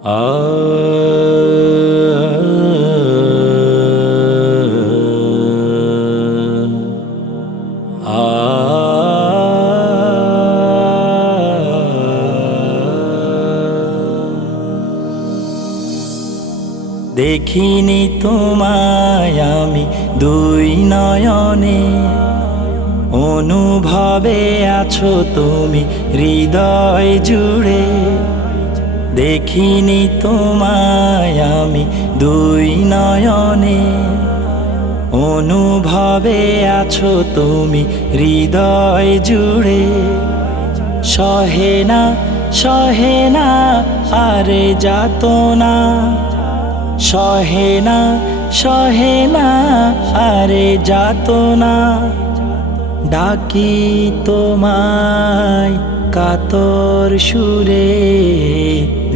দেখিনি তোমায় আমি দুই নয়নে, অনুভবে আছো তুমি হৃদয় জুড়ে। দেখিনি তোমায় আমি দুই নয়নে, অনুভবে আছো তুমি হৃদয় জুড়ে। সহে না সহে না আরে যাতনা, সহে না সহে না আরে যাতনা। ডাকি তোমায় কাতর সুরে,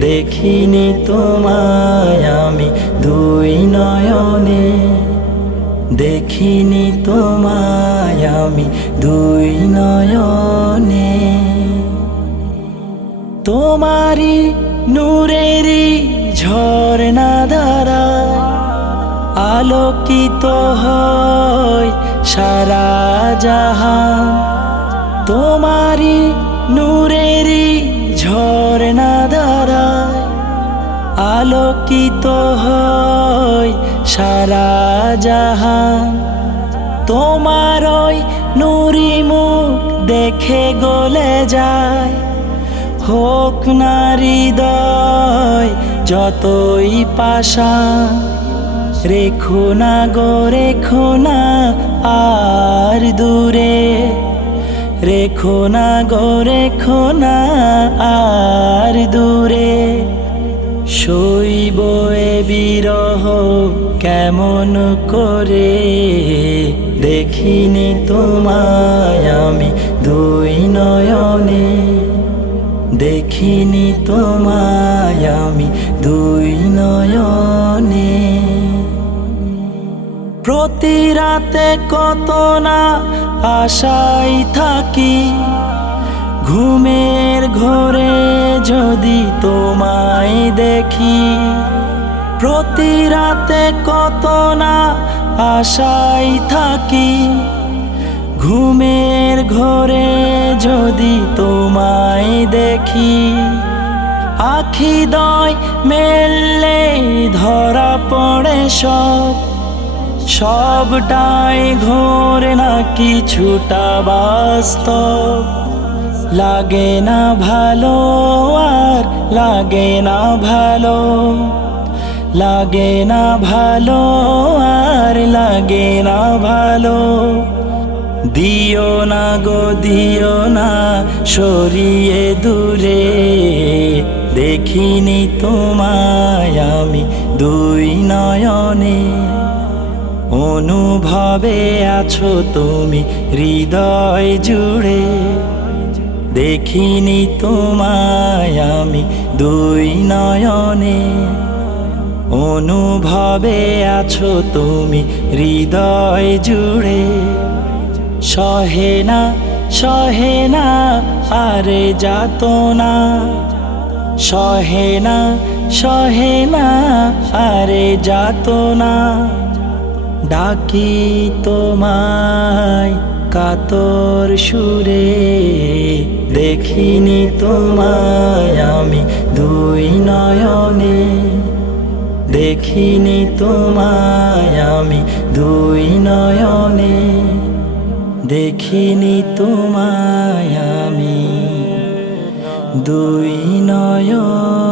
দেখিনি তোমায় আমি দুই নয়নে, দেখিনি তোমায় আমি দুই নয়নে। তোমারি নূরেরই ঝরনা ধারায় আলোকিত হয় সারা জাহান। তোমারি নূরেরই ঝরনা ধারায় আলোকিত হয় সারা জাহান। তোমার ওই নূরি মুখ দেখে গলে যায়, হোক না হৃদয় যতই পাষাণ। রেখো না গো রেখো না আর দূরে, রেখো না গো রেখো না আর দূরে। সইব এ বিরহ কেমন করে, দেখিনি তোমায় আমি দুই নয়নে, দেখিনি তোমায় আমি দুই নয়নে। প্রতি রাতে কত না আশায় থাকি, ঘুমের ঘোরে যদি তোমায় দেখি। প্রতি রাতে কত না আশায় থাকি, ঘুমের ঘোরে যদি তোমায় দেখি। আখি দয় মেললে ধরা পড়ে সব, সবটাই ঘোরে না কিছুটা বাস্তব। লাগে না ভালো আর লাগে না ভালো, লাগে না ভালো আর লাগে না ভালো। দিও না গো দিও না সরিয়ে দূরে, দেখিনি তোমায় আমি দুই নয়নে, অনুভবে আছো তুমি হৃদয় জুড়ে। দেখিনি তোমায় আমি দুই নয়নে, অনুভবে আছো তুমি হৃদয় জুড়ে। সহে না সহে না আরে যাতনা, সহে না সহে না আরে যাতনা। ডাকি তোমায় কাতর সুরে, দেখিনি তোমায় আমি দুই নয়নে, দেখিনি তোমায় আমি দুই নয়নে, দেখিনি তোমায় আমি দুই নয়নে।